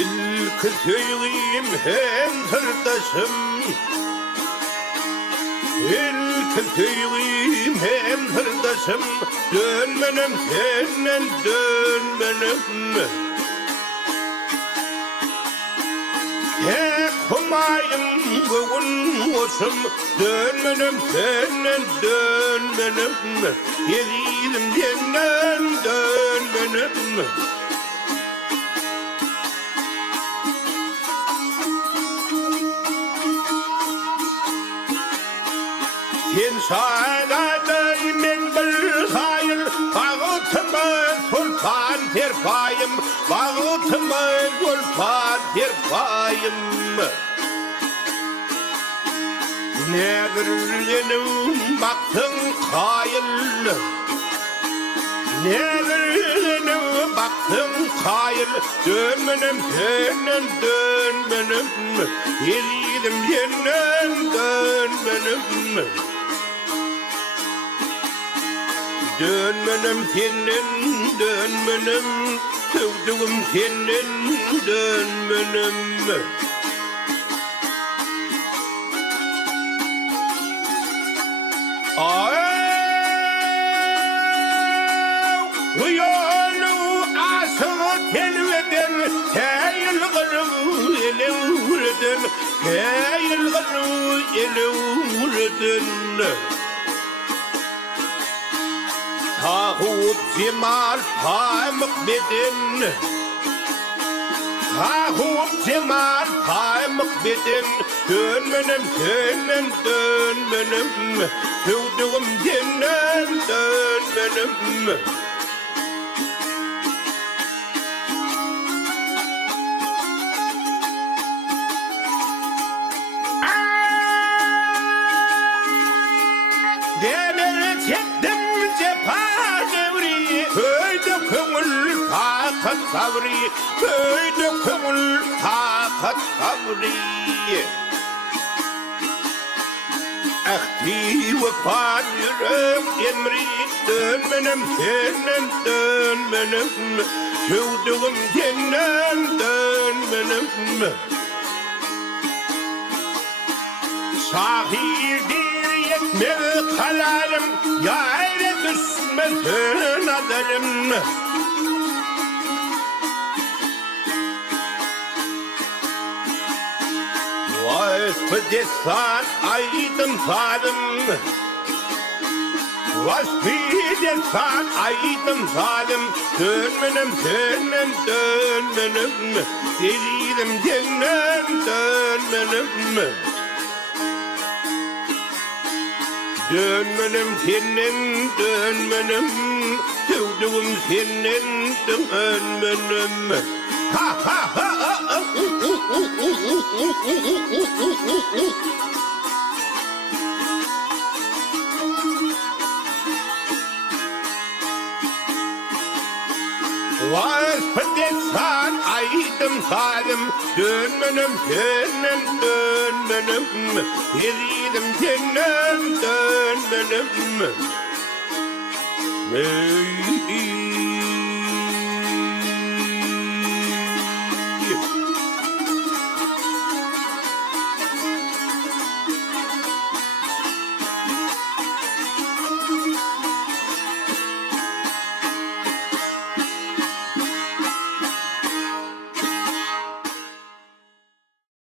İlk söyleyeyim hem sırdaşım, İlk söyleyeyim hem sırdaşım, dönmenem senden dönmenem. Tek humayım bugün olsun, dönmenem senden dönmenem. Yedim senden dönmenem. Sen sağladın men bir hayır, bağıtıma sultan terpayım, bağıtıma sultan terpayım. Nedir yenim baktın hayır, nedir yenim baktın hayır, dönmenem senden dönmenem, yedim senden dönmenem. Dönmenem senden dönmenem, sevduğum senden dönmenem. Bu yolu asılı telveden, teyil kırım ele vurdun, teyil kırım ele vurdun. Tahut cemal pamuk bedin, tahut cemal pamuk bedin, dönmenem senden dönmenem, sevduğum senden dönmenem. Demir çektim cephanevri, köyde kömül takat savri, köyde kömül takat savri. Ahdi vefan yürek emri, dönmenem senden dönmenem, sevduğum senden dönmenem. Sahildir yetmez halalım, yâre düşmesin adarım. Vasfı desan aydım sadım, vasfı desan aydım sadım, dönmenem senden dönmenem, dedim senden dönmenem. Dönmenem senden dönmenem, sevduğum senden dönmenem. Ha ha ha ha. Vasfı desan aydım sadım, dönmenem senden dönmenem, yedim senden dönmenem.